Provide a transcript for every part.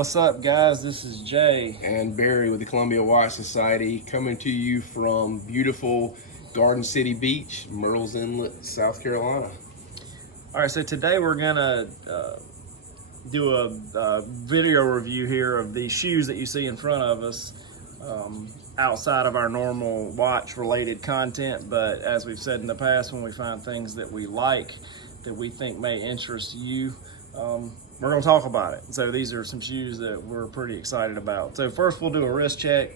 What's up, guys? This is Jay and Barry with the Columbia Watch Society, coming to you from beautiful Garden City Beach, Myrtles Inlet, South Carolina. All right, so today we're gonna do a video review here of the shoes that you see in front of us, outside of our normal watch-related content. But as we've said in the past, when we find things that we like, that we think may interest you, we're going to talk about it. So these are some shoes that we're pretty excited about. So first we'll do a wrist check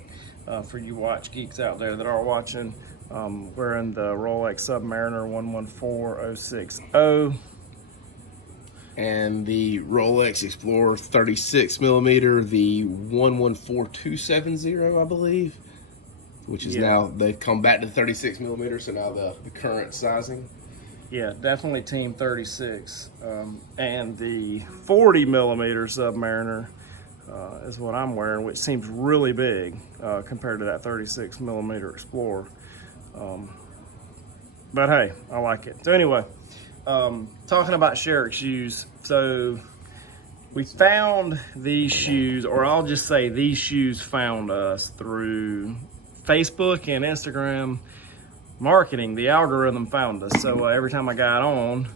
for you watch geeks out there that are watching. Wearing the Rolex Submariner 114060. And the Rolex Explorer 36 millimeter, the 114270, I believe, which is now, they've come back to 36 millimeter, so now the current sizing. Yeah, definitely Team 36. And the 40 millimeter Submariner is what I'm wearing, which seems really big compared to that 36 millimeter Explorer. But hey, I like it. So anyway, talking about Charix shoes. So we found these shoes, or I'll just say these shoes found us through Facebook and Instagram marketing. The algorithm found us. So every time I got on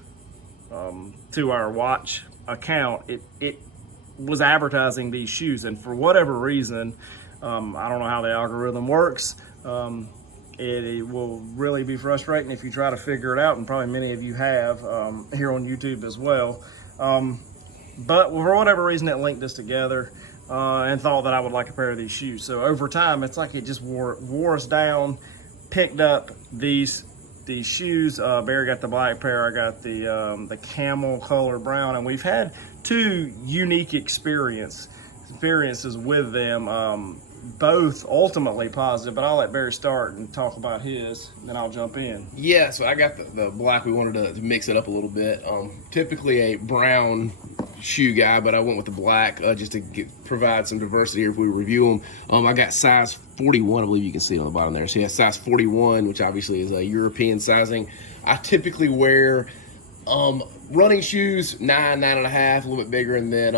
to our watch account, it was advertising these shoes. And for whatever reason, I don't know how the algorithm works. It will really be frustrating if you try to figure it out, and probably many of you have here on YouTube as well. But for whatever reason, it linked us together and thought that I would like a pair of these shoes. So over time, it's like it just wore us down. Picked up these shoes. Barry got the black pair. I got the camel color brown, and we've had two unique experiences with them. Both ultimately positive, but I'll let Barry start and talk about his, and then I'll jump in. Yeah, so I got the black. We wanted to mix it up a little bit. Typically a brown shoe guy, but I went with the black just to provide some diversity here if we review them. I got size 41, I believe you can see it on the bottom there. So yeah, size 41, which obviously is a European sizing. I typically wear running shoes 9.5, a little bit bigger, and then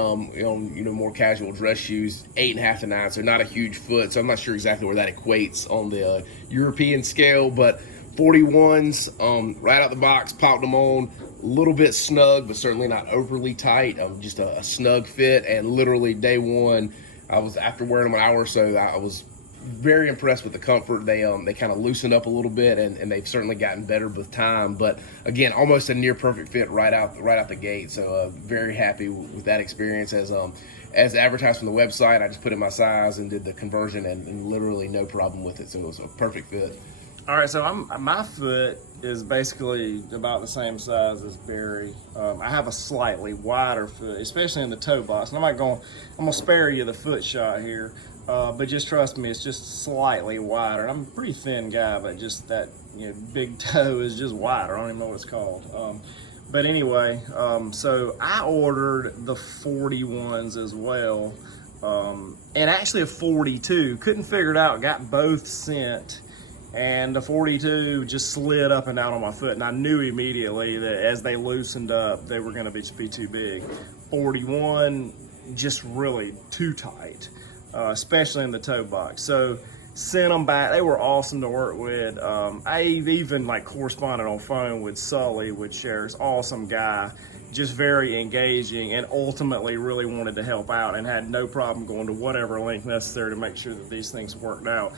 more casual dress shoes 8.5 to 9. So not a huge foot. So I'm not sure exactly where that equates on the European scale, but 41s, right out the box, popped them on. A little bit snug, but certainly not overly tight. Just a snug fit, and literally day one, after wearing them an hour or so, I was very impressed with the comfort. They kind of loosened up a little bit, and they've certainly gotten better with time. But again, almost a near perfect fit right out the gate. So very happy with that experience. As advertised from the website, I just put in my size and did the conversion, and literally no problem with it. So it was a perfect fit. All right, so my foot is basically about the same size as Barry. I have a slightly wider foot, especially in the toe box. And I'm gonna spare you the foot shot here, but just trust me, it's just slightly wider. I'm a pretty thin guy, but just that big toe is just wider. I don't even know what it's called. But anyway, so I ordered the 41s as well, and actually a 42. Couldn't figure it out. Got both sent. And the 42 just slid up and down on my foot, and I knew immediately that as they loosened up, they were going to be too big. 41 just really too tight, especially in the toe box. So sent them back. They were awesome to work with. I even corresponded on phone with Sully, with Charix, awesome guy, just very engaging, and ultimately really wanted to help out and had no problem going to whatever length necessary to make sure that these things worked out.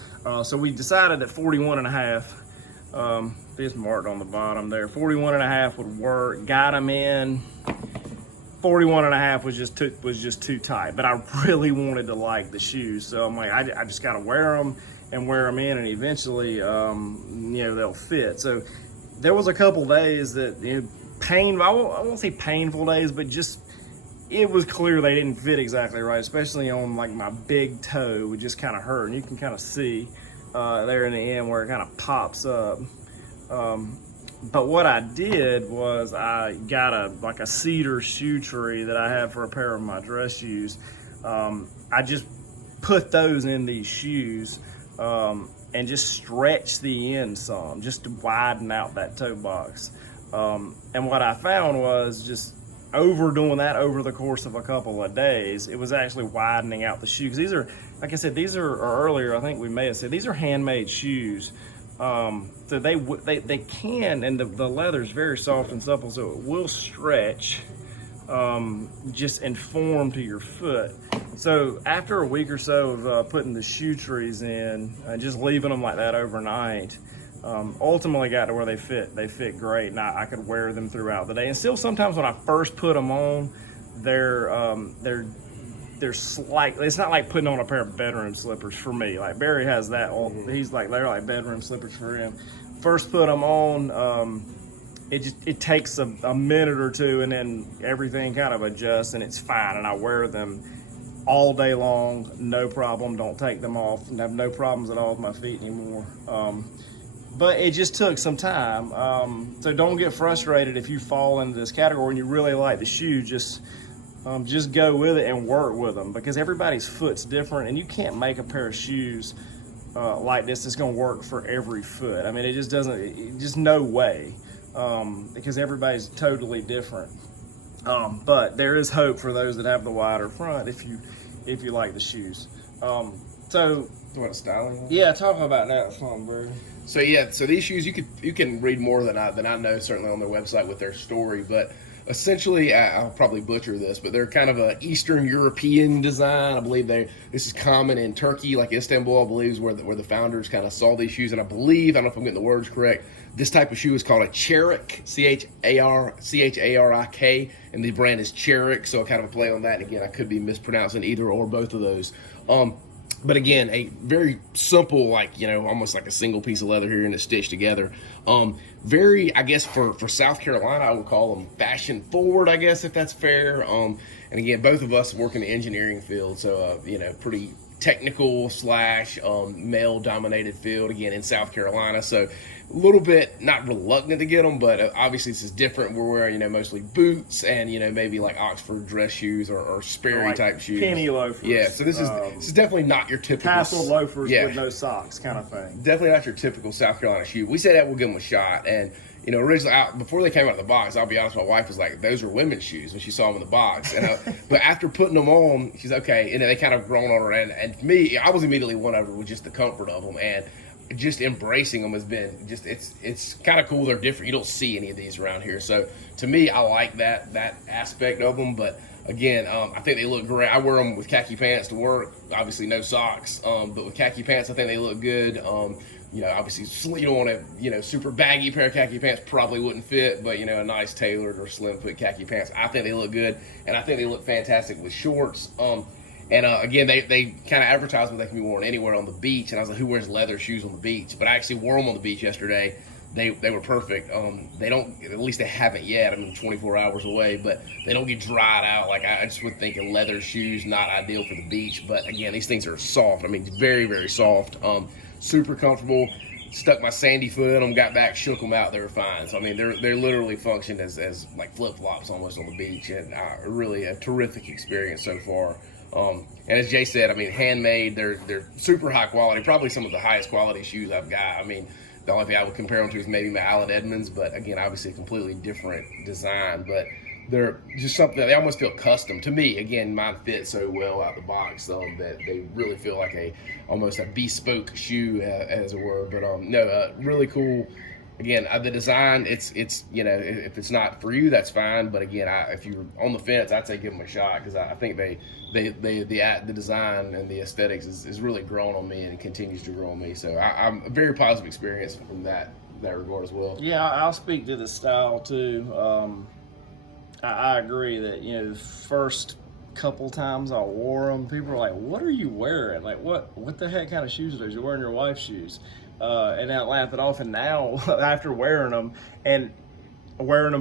So we decided that 41.5, it's marked on the bottom there, 41.5 would work. Got them in. 41.5 was just too tight, but I really wanted to like the shoes, so I'm like, I just got to wear them and wear them in, and eventually, they'll fit. So there was a couple days that I won't say painful days, but just it was clear they didn't fit exactly right, especially on my big toe. Would just kind of hurt, and you can kind of see there in the end where it kind of pops up. But what I did was I got a cedar shoe tree that I have for a pair of my dress shoes. I just put those in these shoes and just stretch the end some, just to widen out that toe box. And what I found was just overdoing that over the course of a couple of days, it was actually widening out the shoe. Because these are, like I said, or earlier I think we may have said, these are handmade shoes. So they can, and the leather is very soft and supple, so it will stretch, just and form to your foot. So after a week or so of putting the shoe trees in, just leaving them like that overnight, ultimately got to where they fit great, and I could wear them throughout the day. And still, sometimes when I first put them on, they're slightly, it's not like putting on a pair of bedroom slippers for me. Like Barry has that, he's like, they're like bedroom slippers for him. First put them on, it takes a minute or two, and then everything kind of adjusts and it's fine, and I wear them all day long, no problem. Don't take them off and have no problems at all with my feet anymore. But it just took some time. So don't get frustrated if you fall into this category and you really like the shoe. Just go with it and work with them, because everybody's foot's different, and you can't make a pair of shoes like this that's going to work for every foot. I mean, it just doesn't. Just no way, because everybody's totally different. But there is hope for those that have the wider front if you like the shoes. So what, styling? Yeah, talk about that some, bro. So these shoes, you can read more than I know, certainly on their website with their story, but essentially, I'll probably butcher this, but they're kind of an Eastern European design. I believe this is common in Turkey, like Istanbul, I believe, is where the founders kind of saw these shoes. And I don't know if I'm getting the words correct, this type of shoe is called a Charix, Charik, and the brand is Charix, so kind of a play on that. And again, I could be mispronouncing either or both of those. But again, a very simple, like, almost like a single piece of leather here and it's stitched together. Very, I guess, for South Carolina, I would call them fashion forward, I guess, if that's fair. And again, both of us work in the engineering field, so, pretty technical / male dominated field, again, in South Carolina. So a little bit not reluctant to get them, but obviously this is different. We're wearing, mostly boots and, maybe like Oxford dress shoes or Sperry like type shoes. Penny loafers. Yeah, so this is definitely not your typical tassel loafers with no socks kind of thing. Definitely not your typical South Carolina shoe. We said that we'll give them a shot, and originally before they came out of the box, I'll be honest, my wife was like, "Those are women's shoes" when she saw them in the box. And but after putting them on, she's okay, and then they kind of grown on her. And for me, I was immediately won over with just the comfort of them, and just embracing them has been just it's kind of cool. They're different. You don't see any of these around here, so to me, I like that aspect of them. But again, I think they look great. I wear them with khaki pants to work. Obviously, no socks, but with khaki pants, I think they look good. Obviously, you don't want to, super baggy pair of khaki pants probably wouldn't fit, but, a nice tailored or slim fit khaki pants, I think they look good, and I think they look fantastic with shorts. Again, they kind of advertise them, they can be worn anywhere on the beach, and I was like, who wears leather shoes on the beach? But I actually wore them on the beach yesterday. They were perfect. They don't, at least they haven't yet. I mean, 24 hours away, but they don't get dried out. Like, I just would think leather shoes, not ideal for the beach. But again, these things are soft. I mean, very, very soft. Super comfortable. Stuck my sandy foot in them, got back, shook them out. They were fine. So I mean, they're literally functioned as like flip flops almost on the beach, and really a terrific experience so far. And as Jay said, I mean, handmade. They're super high quality. Probably some of the highest quality shoes I've got. I mean, the only thing I would compare them to is maybe my Allen Edmonds, but again, obviously a completely different design. But they're just something that they almost feel custom to me. Again, mine fit so well out the box that they really feel like almost a bespoke shoe, as it were. But really cool. Again, the design, it's if it's not for you, that's fine. But again, if you're on the fence, I'd say give them a shot, because I think the design and the aesthetics is really grown on me and it continues to grow on me. So I'm a very positive experience from that regard as well. Yeah, I'll speak to the style too. I agree that first couple times I wore them, people were like, "What are you wearing? Like, what the heck kind of shoes are those? You're wearing your wife's shoes." And I laugh it off. And now, after wearing them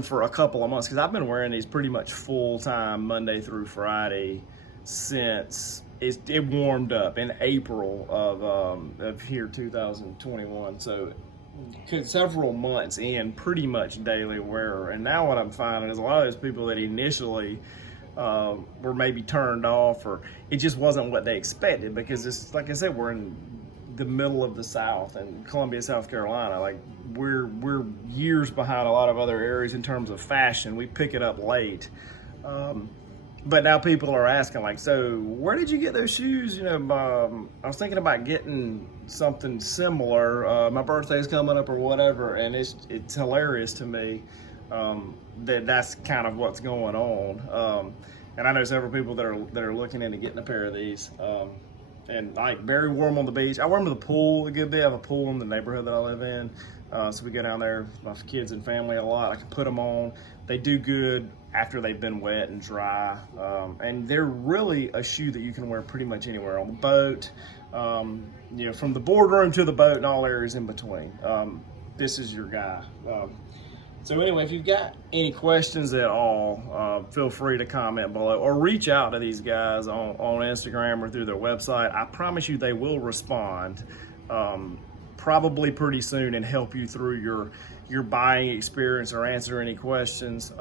for a couple of months, because I've been wearing these pretty much full time Monday through Friday since it warmed up in April of here 2021. So several months in, pretty much daily wearer. And now what I'm finding is a lot of those people that initially were maybe turned off, or it just wasn't what they expected, because it's like I said, we're in the middle of the South and Columbia, South Carolina. Like we're years behind a lot of other areas in terms of fashion. We pick it up late. But now people are asking, like, so where did you get those shoes? You know, I was thinking about getting something similar. My birthday's coming up or whatever, and it's hilarious to me that's kind of what's going on. And I know several people that are looking into getting a pair of these. And like very warm on the beach. I wear them to the pool a good bit. I have a pool in the neighborhood that I live in. So we go down there with my kids and family a lot. I can put them on. They do good after they've been wet and dry. And they're really a shoe that you can wear pretty much anywhere on the boat. You know, from the boardroom to the boat and all areas in between. This is your guy. So anyway, if you've got any questions at all, feel free to comment below or reach out to these guys on Instagram or through their website. I promise you they will respond probably pretty soon and help you through your buying experience or answer any questions,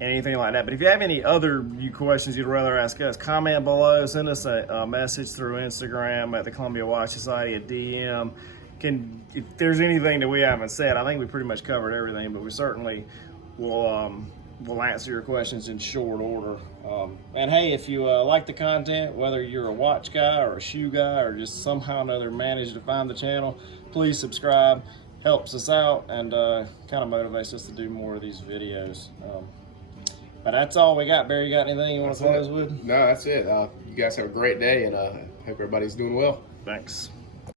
anything like that. But if you have any other questions you'd rather ask us, comment below, send us a message through Instagram at the Columbia Watch Society, a DM. If there's anything that we haven't said, I think we pretty much covered everything, but we certainly will answer your questions in short order. And hey, if you like the content, whether you're a watch guy or a shoe guy or just somehow or another managed to find the channel, please subscribe. Helps us out and kind of motivates us to do more of these videos. But that's all we got. Barry, you got anything you want to close with? No, that's it. You guys have a great day, and hope everybody's doing well. Thanks.